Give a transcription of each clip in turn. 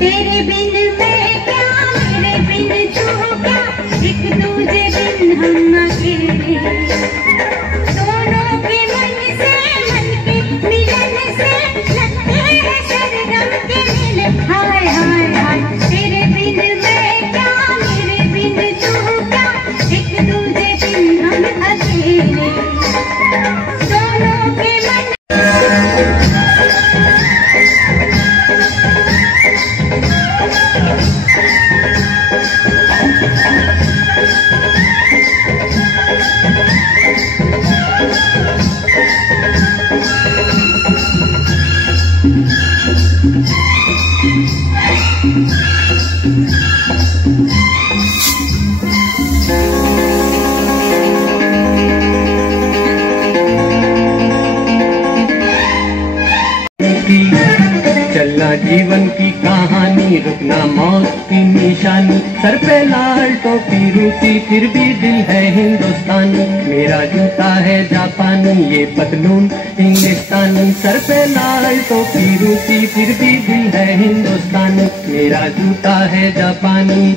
तेरे बिन मैं क्या, मेरे बिन तू क्या, एक दूजे बिन हम अकेले। दोनों के मन से, मन के मिलन से लगते हैं सरगम के मेले। हाय हाय हाय, तेरे बिन मैं क्या, मेरे बिन तू क्या, एक दूजे बिन हम अकेले। दोनों के मन चलना जीवन की कहानी, रुकना मौत की निशानी। सर पे लाल टोपी रूसी, फिर भी दिल है हिंदुस्तानी। मेरा जूता है जापानी, ये पतलून इंग्लिस्तानी। सर पे लाल टोपी रूसी, फिर भी दिल है हिंदुस्तानी। मेरा जूता है जापानी।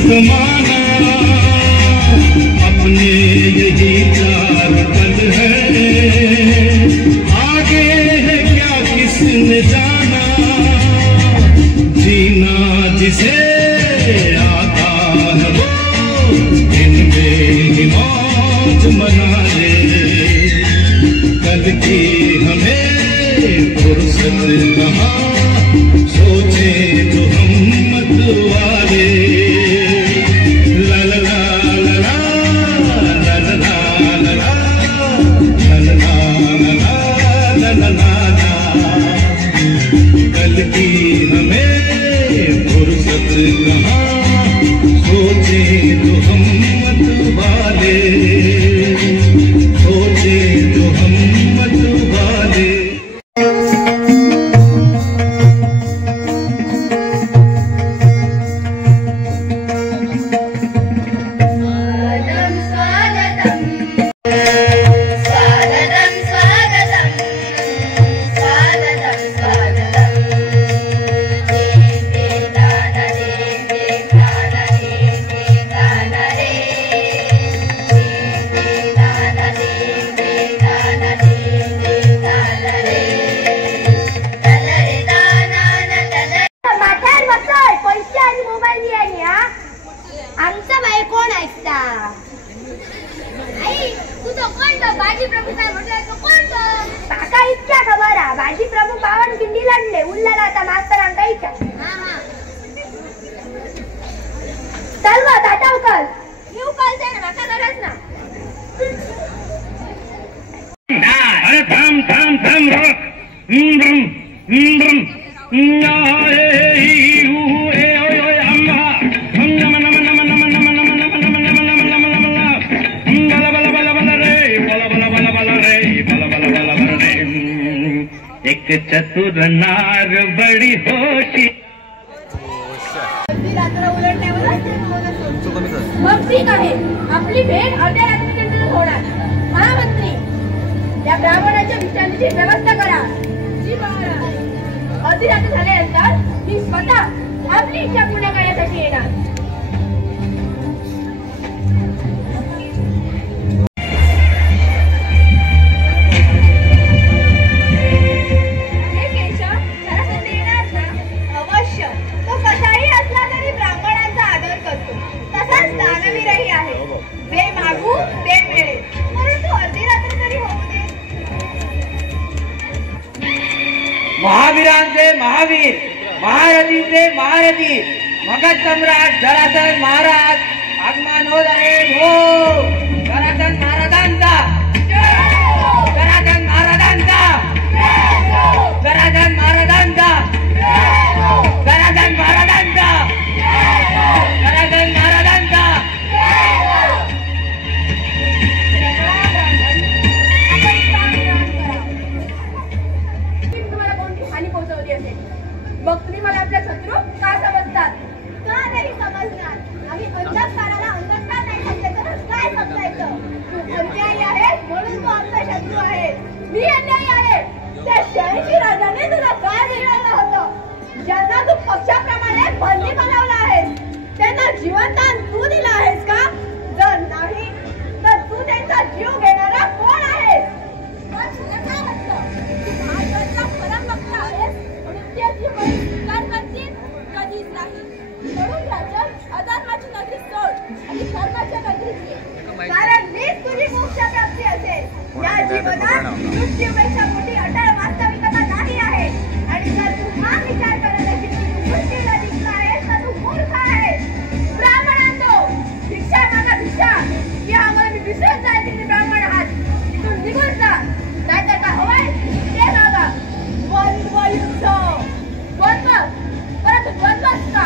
जमाना अपने यही चार पल है, आगे है क्या किसने जाना। जीना जिसे आता है वो इनमें ही मौज मना ले। कल की हमें फुर्सत कहाँ, सोचे तो हम मत वाले। कल की हमें फुर्सत कहाँ, सोचे तो हम मत वाले, सोचे तो हम मत वाले। आमचा बाई कोण ऐकता? आई तू तो कोण तो बाजी प्रभू काय म्हटलं तो कोण तो? काका इच्छा खबर आ बाजी प्रभू पावन किंडी लढले उल्लाला आता मास्तरांका इच्छा। चल वा ताटा उकल येऊ कळते ना माका गरज ना। अरे थांब थांब थांब रोक। एक चतुर नार बड़ी होशी मग ठीक आहे आपली भेट अर्ध्या रात्री आपली इच्छा पूर्ण करण्यासाठी येणार. महावीरांचे महावीर, महारथींचे महारथी, मगध सम्राट जरासंध महाराज आगमन होत आहे. हो जरासंध महाराजांचा, जरासंध महाराजांचा, जरासंध महाराजांचा, जरासंध महाराजांचा, जरासंध महाराजांचा. मग तुम्ही मला आपल्या शत्रू का समजतात? का नाही समजणार? आम्ही अंधकाराला अंधकार नाही समजायचं तर काय समजायचं? तू अन्यायी आहेस म्हणून तू आमचा शत्रू आहे. मी अन्यायी आहे? त्या 86 राजाने तुला काय मिळवलं होतं? ज्यांना तू पक्षाप्रमाणे बंदी बनवलं आहेस त्यांना जीवनदान तू दिलं आहेस का? जर नाही तर तू त्यांचा जीव घेणारा कोण आहेस? पण तुला काय वाटतं? तू महाराजांचा परमभक्त आहेस म्हणून त्याची बहिष्कार करतील? कधीच नाही. म्हणून राजा अधर्माची नगरी सोड आणि धर्माच्या नगरीत ये. कारण मीच तुझी मोक्ष प्राप्ती असेल. या जीवनात मृत्यूपेक्षा मोठी अटळ वास्तविकता नाही आहे. आणि जर तू हा विचार करत असेल की तू मृत्यूला जिंकला आहेस तर तू मूर्ख आहेस. ब्राह्मणांनो, भिक्षा मागा भिक्षा. की आम्हाला मी विसरत जाईल की तुम्ही ब्राह्मण आहात. तिथून निघून जा. नाहीतर का हवंय ते मागा. द्वंद्व युद्ध. द्वंद्व, परंतु द्वंद्वच का?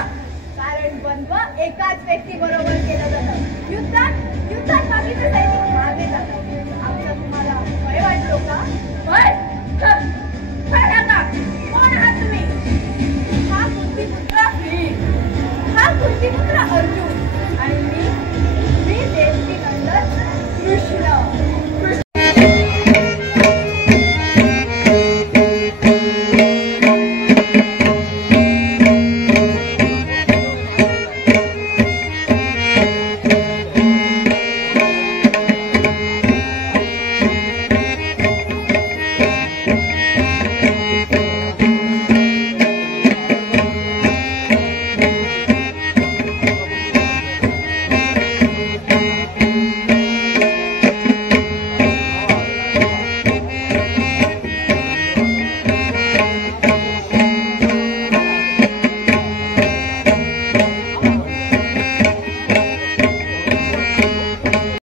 कारण द्वंद्व एकाच व्यक्ती बरोबर